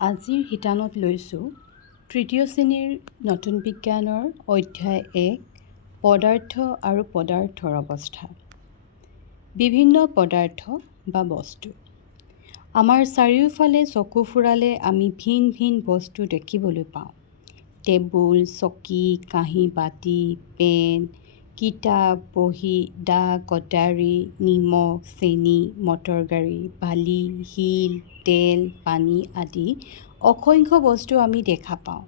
আজিৰ শিতানত লৈছোঁ তৃতীয় শ্ৰেণীৰ নতুন বিজ্ঞানৰ অধ্যায় 1 পদাৰ্থ আৰু পদাৰ্থৰ অৱস্থা। বিভিন্ন পদাৰ্থ বা বস্তু। আমাৰ চাৰিওফালে চকু ফুৰালে আমি ভিন ভিন বস্তু দেখিবলৈ পাওঁ। টেবুল, চকী, কাঁহী বাতি, পেন, কিতাপ, বহী, দা, কটাৰী, নিমখ, চেনি, মটৰ গাড়ী, বালি, শিল, তেল, পানী আদি অসংখ্য বস্তু আমি দেখা পাওঁ।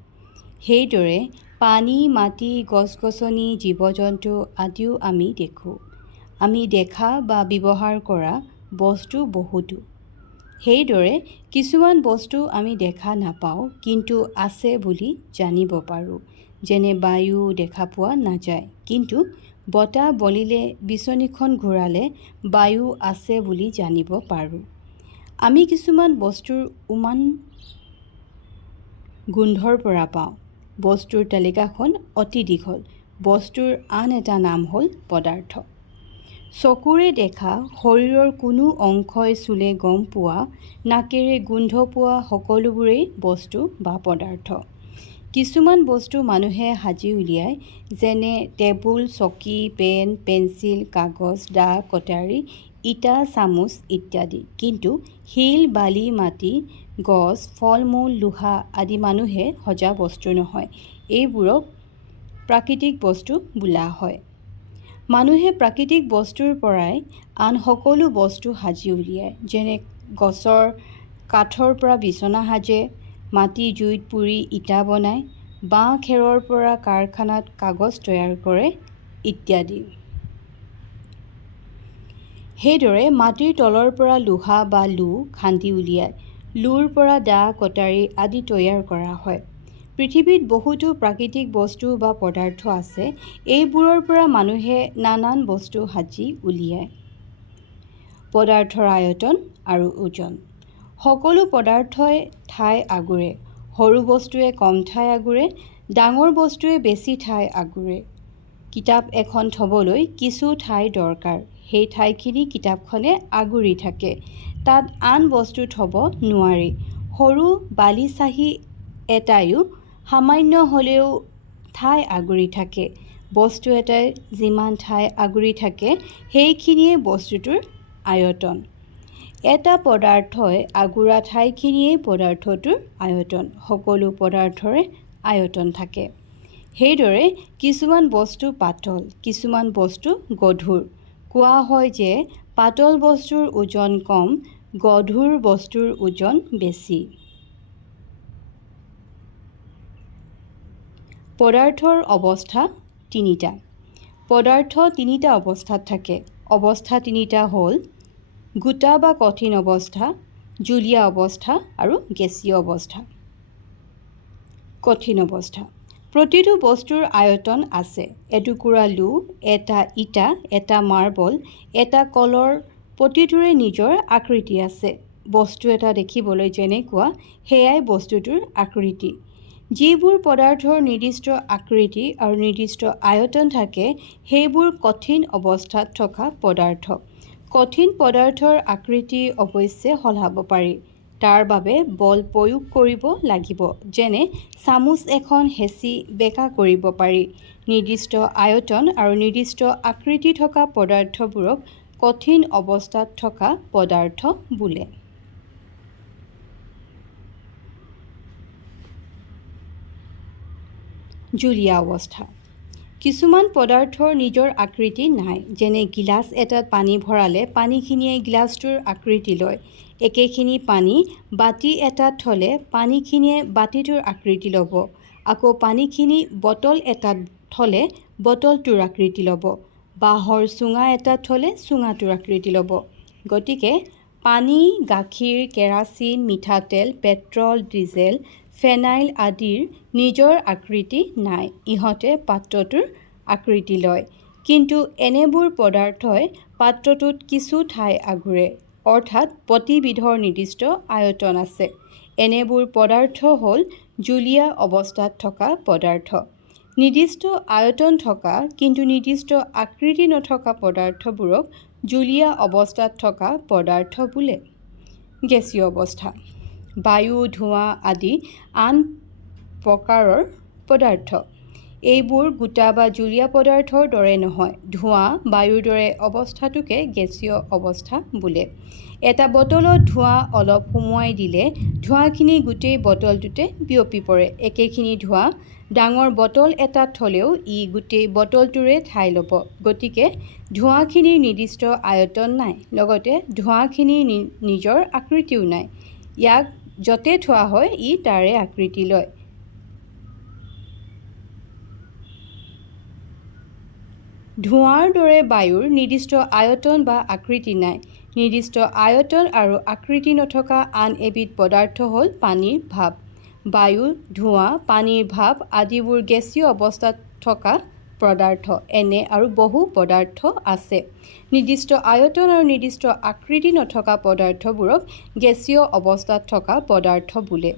সেইদৰে পানী, মাটি, গছ-গছনি, জীৱ-জন্তু আদিও আমি দেখোঁ। আমি দেখা বা ব্যৱহাৰ কৰা বস্তু বহুতো। সেইদৰে কিছুমান বস্তু আমি দেখা নাপাওঁ কিন্তু আছে বুলি জানিব পাৰোঁ। যেনে বায়ু দেখা পোৱা নাযায়, কিন্তু বতাহ বলিলে, বিচনীখন ঘূৰালে বায়ু আছে বুলি জানিব পাৰোঁ। আমি কিছুমান বস্তুৰ উমান গোন্ধৰ পৰা পাওঁ। বস্তুৰ তালিকাখন অতি দীঘল। বস্তুৰ আন এটা নাম হ'ল পদাৰ্থ। চকুৰে দেখা, শৰীৰৰ কোনো অংশই চুলে গম পোৱা, নাকেৰে গোন্ধ পোৱা সকলোবোৰেই বস্তু বা পদাৰ্থ। কিছুমান বস্তু মানুহে সাজি উলিয়ায়, যেনে টেবুল, চকী, পেন, পেন্সিল, কাগজ, দা, কটাৰী, ইটা, চামুচ ইত্যাদি। কিন্তু শিল, বালি, মাটি, গছ, ফল-মূল, লোহা আদি মানুহে সজা বস্তু নহয়। এইবোৰক প্ৰাকৃতিক বস্তু বোলা হয়। মানুহে প্ৰাকৃতিক বস্তুৰ পৰাই আন সকলো বস্তু সাজি উলিয়ায়। যেনে গছৰ কাঠৰ পৰা বিচনা সাজে, মাটি জুইত পুৰি ইটা বনায়, বাঁহ খেৰৰ পৰা কাৰখানাত কাগজ তৈয়াৰ কৰে ইত্যাদি। সেইদৰে মাটিৰ তলৰ পৰা লোহা বা লো খান্দি উলিয়ায়। লোৰ পৰা দা, কটাৰী আদি তৈয়াৰ কৰা হয়। পৃথিৱীত বহুতো প্ৰাকৃতিক বস্তু বা পদাৰ্থ আছে। এইবোৰৰ পৰা মানুহে নানান বস্তু সাজি উলিয়ায়। পদাৰ্থৰ আয়তন আৰু ওজন। সকলো পদাৰ্থই ঠাই আগুৰে। সৰু বস্তুৱে কম ঠাই আগুৰে, ডাঙৰ বস্তুৱে বেছি ঠাই আগুৰে। কিতাপ এখন থ'বলৈ কিছু ঠাই দৰকাৰ। সেই ঠাইখিনি কিতাপখনে আগুৰি থাকে। তাত আন বস্তু থ'ব নোৱাৰি। সৰু বালিচাহী এটাইও সামান্য হ'লেও ঠাই আগুৰি থাকে। বস্তু এটাই যিমান ঠাই আগুৰি থাকে, সেইখিনিয়ে বস্তুটোৰ আয়তন। এটা পদাৰ্থই আগুৰা ঠাইখিনিয়েই পদাৰ্থটোৰ আয়তন। সকলো পদাৰ্থৰে আয়তন থাকে। সেইদৰে কিছুমান বস্তু পাতল, কিছুমান বস্তু গধুৰ। কোৱা হয় যে পাতল বস্তুৰ ওজন কম, গধুৰ বস্তুৰ ওজন বেছি। পদাৰ্থৰ অৱস্থা তিনিটা। পদাৰ্থ তিনিটা অৱস্থাত থাকে। অৱস্থা তিনিটা হ'ল গোটা বা কঠিন অৱস্থা, জুলীয়া অৱস্থা আৰু গেছীয় অৱস্থা। কঠিন অৱস্থা। প্ৰতিটো বস্তুৰ আয়তন আছে। এটুকুৰা লো, এটা ইটা, এটা মাৰ্বল, এটা কলৰ প্ৰতিটোৰে নিজৰ আকৃতি আছে। বস্তু এটা দেখিবলৈ যেনেকুৱা, সেয়াই বস্তুটোৰ আকৃতি। যিবোৰ পদাৰ্থৰ নিৰ্দিষ্ট আকৃতি আৰু নিৰ্দিষ্ট আয়তন থাকে, সেইবোৰ কঠিন অৱস্থাত থকা পদাৰ্থ। কঠিন পদাৰ্থৰ আকৃতি অৱশ্যে সলাব পাৰি। তাৰ বাবে বল প্ৰয়োগ কৰিব লাগিব। যেনে চামুচ এখন হেঁচি বেঁকা কৰিব পাৰি। নিৰ্দিষ্ট আয়তন আৰু নিৰ্দিষ্ট আকৃতি থকা পদাৰ্থবোৰক কঠিন অৱস্থাত থকা পদাৰ্থ বোলে। জুলীয়া অৱস্থা। কিছুমান পদাৰ্থৰ নিজৰ আকৃতি নাই। যেনে গিলাচ এটাত পানী ভৰালে পানীখিনিয়ে গিলাচটোৰ আকৃতি লয়। একেখিনি পানী বাতি এটাত থ'লে পানীখিনিয়ে বাতিটোৰ আকৃতি ল'ব। আকৌ পানীখিনি বটল এটাত থ'লে বটলটোৰ আকৃতি ল'ব। বাঁহৰ চুঙা এটাত থ'লে চুঙাটোৰ আকৃতি ল'ব। গতিকে পানী, গাখীৰ, কেৰাচিন, মিঠাতেল, পেট্ৰল, ডিজেল, ফেনাইল আদিৰ নিজৰ আকৃতি নাই। ইহঁতে পাত্ৰটোৰ আকৃতি লয়। কিন্তু এনেবোৰ পদাৰ্থই পাত্ৰটোত কিছু ঠাই আগুৰে, অৰ্থাৎ প্ৰতিবিধৰ নিৰ্দিষ্ট আয়তন আছে। এনেবোৰ পদাৰ্থ হ'ল জুলীয়া অৱস্থাত থকা পদাৰ্থ। নিৰ্দিষ্ট আয়তন থকা কিন্তু নিৰ্দিষ্ট আকৃতি নথকা পদাৰ্থবোৰক জুলীয়া অৱস্থাত থকা পদাৰ্থ বোলে। গেছীয় অৱস্থা। বায়ু, ধোঁৱা আদি আন প্ৰকাৰৰ পদাৰ্থ। এইবোৰ গোটা বা জুলীয়া পদাৰ্থৰ দৰে নহয়। ধোঁৱা, বায়ুৰ দৰে অৱস্থাটোকে গেছীয় অৱস্থা বোলে। এটা বটলত ধোঁৱা অলপ সুমুৱাই দিলে ধোঁৱাখিনি গোটেই বটলটোতে বিয়পি পৰে। একেখিনি ধোঁৱা ডাঙৰ বটল এটাত থ'লেও ই গোটেই বটলটোৰে ঠাই ল'ব। গতিকে ধোঁৱাখিনিৰ নিৰ্দিষ্ট আয়তন নাই, লগতে ধোঁৱাখিনিৰ নিজৰ আকৃতিও নাই। ইয়াক য'তে থোৱা হয় ই তাৰে আকৃতি লয়। ধোঁৱাৰ দৰে বায়ুৰ নিৰ্দিষ্ট আয়তন বা আকৃতি নাই। নিৰ্দিষ্ট আয়তন আৰু আকৃতি নথকা আন এবিধ পদাৰ্থ হ'ল পানীৰ ভাপ। বায়ু, ধোঁৱা, পানীৰ ভাপ আদিবোৰ গেছীয় অৱস্থাত থকা পদাৰ্থ। এনে আৰু বহু পদাৰ্থ আছে। নিৰ্দিষ্ট আয়তন আৰু নিৰ্দিষ্ট আকৃতি নথকা পদাৰ্থবোৰক গেছীয় অৱস্থাত থকা পদাৰ্থ বোলে।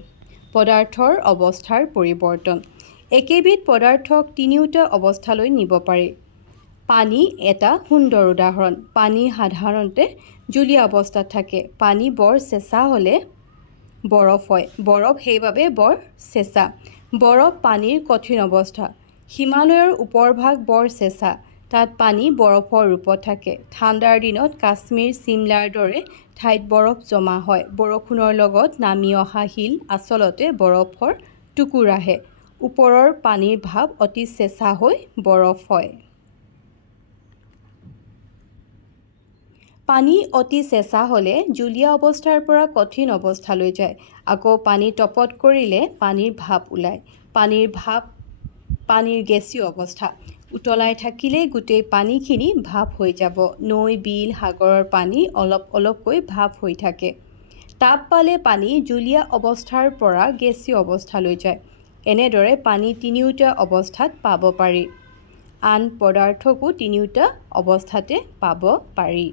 পদাৰ্থৰ অৱস্থাৰ পৰিৱৰ্তন। একেবিধ পদাৰ্থক তিনিওটা অৱস্থালৈ নিব পাৰি। পানী এটা সুন্দৰ উদাহৰণ। পানী সাধাৰণতে জুলীয়া অৱস্থাত থাকে। পানী বৰ চেঁচা হ'লে বৰফ হয়। বৰফ সেইবাবে বৰ চেঁচা। বৰফ পানীৰ কঠিন অৱস্থা। হিমালয়ৰ ওপৰভাগ বৰ চেঁচা। তাত পানী বৰফৰ ৰূপত থাকে। ঠাণ্ডাৰ দিনত কাশ্মীৰ, চিমলাৰ দৰে ঠাইত বৰফ জমা হয়। বৰষুণৰ লগত নামি অহা শিল আচলতে বৰফৰ টুকুৰাহে। ওপৰৰ পানীৰ ভাপ অতি চেঁচা হৈ বৰফ হয়। পানী অতি চেঁচা হ'লে জুলীয়া অৱস্থাৰ পৰা কঠিন অৱস্থালৈ যায়। আকৌ পানী তপত কৰিলে পানীৰ ভাপ ওলায়। পানীৰ ভাপ পানীৰ গেছীয় অৱস্থা। উতলাই থাকিলেই গোটেই পানীখিনি ভাপ হৈ যাব। নৈ, বিল, সাগৰৰ পানী অলপ অলপকৈ ভাপ হৈ থাকে। তাপ পালে পানী জুলীয়া অৱস্থাৰ পৰা গেছীয় অৱস্থালৈ যায়। এনেদৰে পানী তিনিওটা অৱস্থাত পাব পাৰি। আন পদাৰ্থকো তিনিওটা অৱস্থাতে পাব পাৰি।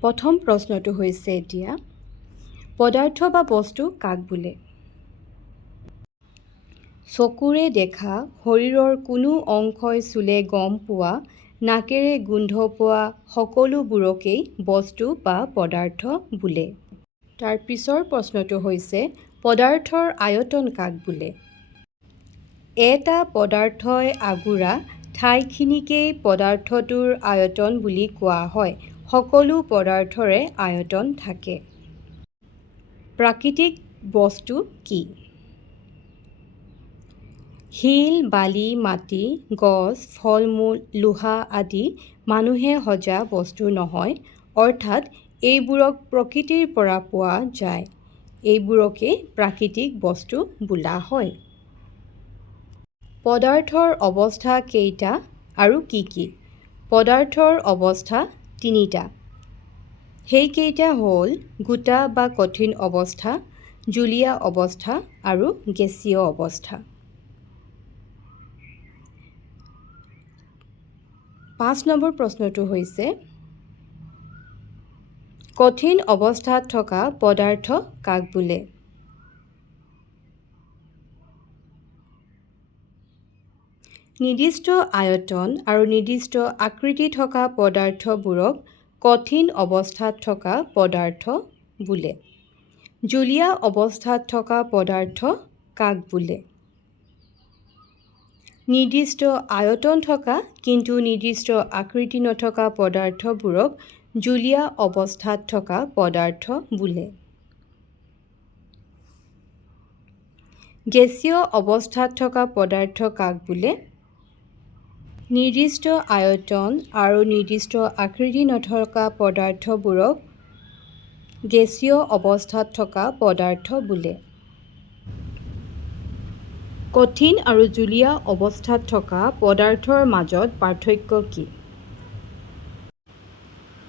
প্ৰথম প্ৰশ্নটো হৈছে এতিয়া, পদাৰ্থ বা বস্তু কাক বোলে? চকুৰে দেখা, শৰীৰৰ কোনো অংশই চুলে গম পোৱা, নাকেৰে গোন্ধ পোৱা সকলোবোৰকেই বস্তু বা পদাৰ্থ বোলে। তাৰ পিছৰ প্ৰশ্নটো হৈছে, পদাৰ্থৰ আয়তন কাক বোলে? এটা পদাৰ্থই আগুৰা ঠাইখিনিকেই পদাৰ্থটোৰ আয়তন বুলি কোৱা হয়। সকলো পদাৰ্থৰে আয়তন থাকে। প্ৰাকৃতিক বস্তু কি? শিল, বালি, মাটি, গছ, ফল-মূল, লোহা আদি মানুহে সজা বস্তু নহয়, অৰ্থাৎ এইবোৰক প্ৰকৃতিৰ পৰা পোৱা যায়। এইবোৰকেই প্ৰাকৃতিক বস্তু বোলা হয়। পদাৰ্থৰ অৱস্থা কেইটা আৰু কি কি? পদাৰ্থৰ অৱস্থা তিনিটা। সেইকেইটা হ'ল গোটা বা কঠিন অৱস্থা, জুলীয়া অৱস্থা আৰু গেছীয় অৱস্থা। ৫ নম্বৰ প্ৰশ্নটো হৈছে, কঠিন অৱস্থাত থকা পদাৰ্থ কাক বোলে? নিৰ্দিষ্ট আয়তন আৰু নিৰ্দিষ্ট আকৃতি থকা পদাৰ্থবোৰক কঠিন অৱস্থাত থকা পদাৰ্থ বোলে। জুলীয়া অৱস্থাত থকা পদাৰ্থ কাক বোলে? নিৰ্দিষ্ট আয়তন থকা কিন্তু নিৰ্দিষ্ট আকৃতি নথকা পদাৰ্থবোৰক জুলীয়া অৱস্থাত থকা পদাৰ্থ বোলে। গেছীয় অৱস্থাত থকা পদাৰ্থ কাক বোলে? নিৰ্দিষ্ট আয়তন আৰু নিৰ্দিষ্ট আকৃতি নথকা পদাৰ্থবোৰক গেছীয় অৱস্থাত থকা পদাৰ্থ বোলে। কঠিন আৰু জুলীয়া অৱস্থাত থকা পদাৰ্থৰ মাজত পাৰ্থক্য কি?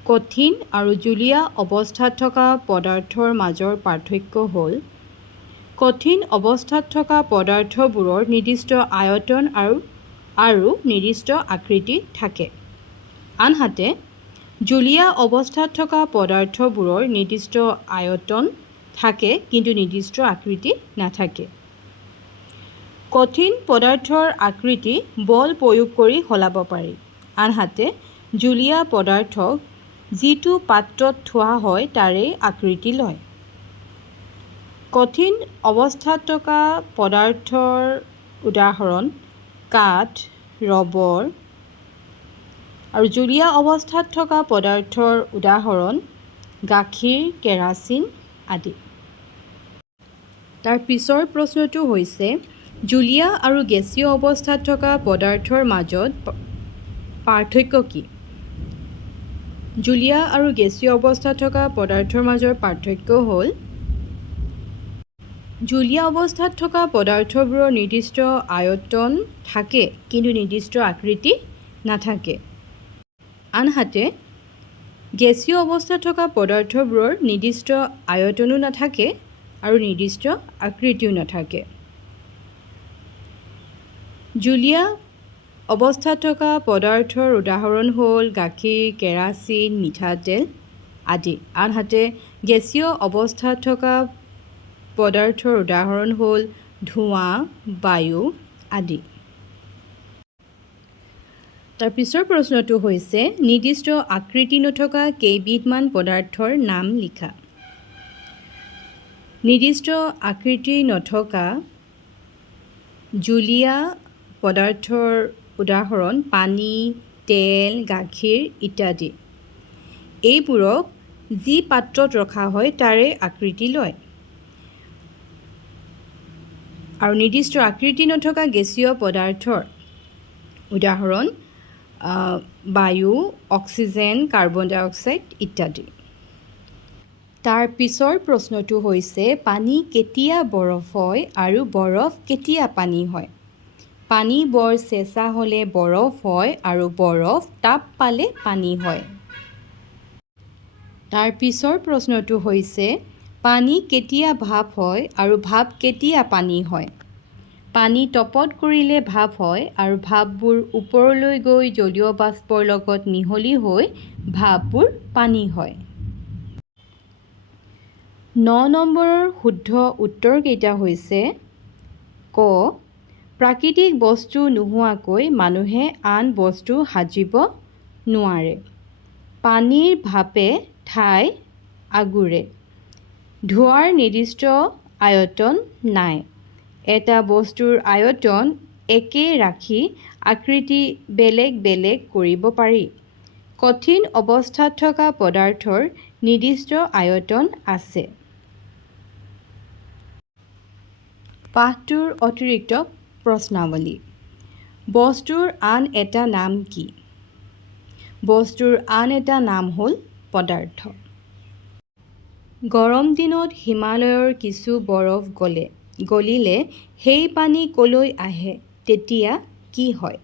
কঠিন আৰু জুলীয়া অৱস্থাত থকা পদাৰ্থৰ মাজৰ পাৰ্থক্য হ'ল, কঠিন অৱস্থাত থকা পদাৰ্থবোৰৰ নিৰ্দিষ্ট আয়তন আৰু নিৰ্দিষ্ট আকৃতি থাকে। আনহাতে জুলীয়া অৱস্থাত থকা পদাৰ্থবোৰৰ নিৰ্দিষ্ট আয়তন থাকে কিন্তু নিৰ্দিষ্ট আকৃতি নাথাকে। কঠিন পদাৰ্থৰ আকৃতি বল প্ৰয়োগ কৰি সলাব পাৰি। আনহাতে জুলীয়া পদাৰ্থক যিটো পাত্ৰত থোৱা হয় তাৰে আকৃতি লয়। কঠিন অৱস্থাত থকা পদাৰ্থৰ উদাহৰণ কাঠ, ৰবৰ, আৰু জুলীয়া অৱস্থাত থকা পদাৰ্থৰ উদাহৰণ গাখীৰ, কেৰাচিন আদি। তাৰ পিছৰ প্ৰশ্নটো হৈছে জুলীয়া আৰু গেছীয় অৱস্থাত থকা পদাৰ্থৰ মাজত পাৰ্থক্য কি? জুলীয়া আৰু গেছীয় অৱস্থাত থকা পদাৰ্থৰ মাজৰ পাৰ্থক্য হ'ল জুলীয়া অৱস্থাত থকা পদাৰ্থবোৰৰ নিৰ্দিষ্ট আয়তন থাকে কিন্তু নিৰ্দিষ্ট আকৃতি নাথাকে। আনহাতে গেছীয় অৱস্থাত থকা পদাৰ্থবোৰৰ নিৰ্দিষ্ট আয়তনো নাথাকে আৰু নিৰ্দিষ্ট আকৃতিও নাথাকে। জুলীয়া অৱস্থাত থকা পদাৰ্থৰ উদাহৰণ হ'ল গাখীৰ, কেৰাচিন, মিঠাতেল আদি। আনহাতে গেছীয় অৱস্থাত থকা পদাৰ্থৰ উদাহৰণ হ'ল ধোঁৱা, বায়ু আদি। তাৰ পিছৰ প্ৰশ্নটো হৈছে নিৰ্দিষ্ট আকৃতি নথকা কেইবিধমান পদাৰ্থৰ নাম লিখা। নিৰ্দিষ্ট আকৃতি নথকা জুলীয়া পদাৰ্থৰ উদাহৰণ পানী, তেল, গাখীৰ ইত্যাদি। এইবোৰক যি পাত্ৰত ৰখা হয় তাৰে আকৃতি লয়। আৰু নিৰ্দিষ্ট আকৃতি নথকা গেছীয় পদাৰ্থৰ উদাহৰণ বায়ু, অক্সিজেন, কাৰ্বন ডাই অক্সাইড ইত্যাদি। তাৰ পিছৰ প্ৰশ্নটো হৈছে পানী কেতিয়া বৰফ হয় আৰু বৰফ কেতিয়া পানী হয়? পানী বৰ চেঁচা হ'লে বৰফ হয় আৰু বৰফ তাপ পালে পানী হয়। তাৰ পিছৰ প্ৰশ্নটো হৈছে পানী কেতিয়া ভাপ হয় আৰু ভাপ কেতিয়া পানী হয়? পানী তপত কৰিলে ভাপ হয় আৰু ভাপবোৰ ওপৰলৈ গৈ জলীয় বাষ্পৰ লগত মিহলি হৈ ভাপবোৰ পানী হয়। ৯ নম্বৰৰ শুদ্ধ উত্তৰকেইটা হৈছে ক প্ৰাকৃতিক বস্তু নোহোৱাকৈ মানুহে আন বস্তু সাজিব নোৱাৰে। পানীৰ ভাপে ঠাই আগুৰে। ধোঁৱাৰ নিৰ্দিষ্ট আয়তন নাই। এটা বস্তুৰ আয়তন একে ৰাখি আকৃতি বেলেগ বেলেগ কৰিব পাৰি। কঠিন অৱস্থাত থকা পদাৰ্থৰ নিৰ্দিষ্ট আয়তন আছে। পাঠটোৰ অতিৰিক্ত প্ৰশ্নাৱলী। বস্তুৰ আন এটা নাম কি? বস্তুৰ আন এটা নাম হ'ল পদাৰ্থ। গৰম দিনত হিমালয়ৰ কিছু বৰফ গলিলে সেই পানী কলৈ আহে তেতিয়া কি হয়?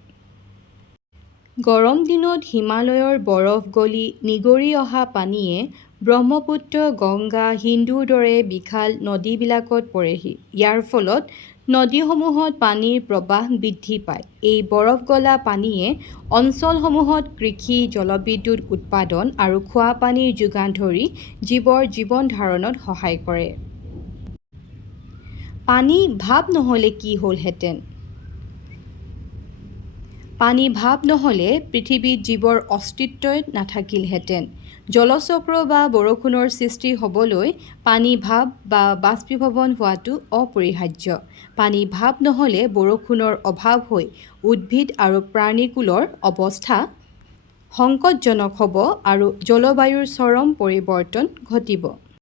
গৰম দিনত হিমালয়ৰ বৰফ গলি নিগৰি অহা পানীয়ে ব্ৰহ্মপুত্ৰ, গংগা, সিন্ধুৰ দৰে বিশাল নদীবিলাকত পৰেহি। ইয়াৰ ফলত নদীসমূহত পানীৰ প্ৰৱাহ বৃদ্ধি পায়। এই বৰফ গলা পানীয়ে অঞ্চলসমূহত কৃষি, জলবিদ্যুৎ উৎপাদন আৰু খোৱা পানীৰ যোগান ধৰি জীৱৰ জীৱন ধাৰণত সহায় কৰে। পানী ভাপ নহ'লে কি হ'লহেঁতেন? পানী ভাপ নহ'লে পৃথিৱীত জীৱৰ অস্তিত্বই নাথাকিলহেঁতেন। জলচক্ৰ বা বৰষুণৰ সৃষ্টি হ'বলৈ পানী ভাপ বা বাষ্পীভৱন হোৱাটো অপৰিহাৰ্য। পানী ভাপ নহ'লে বৰষুণৰ অভাৱ হৈ উদ্ভিদ আৰু প্ৰাণীকুলৰ অৱস্থা সংকটজনক হ'ব আৰু জলবায়ুৰ চৰম পৰিৱৰ্তন ঘটিব।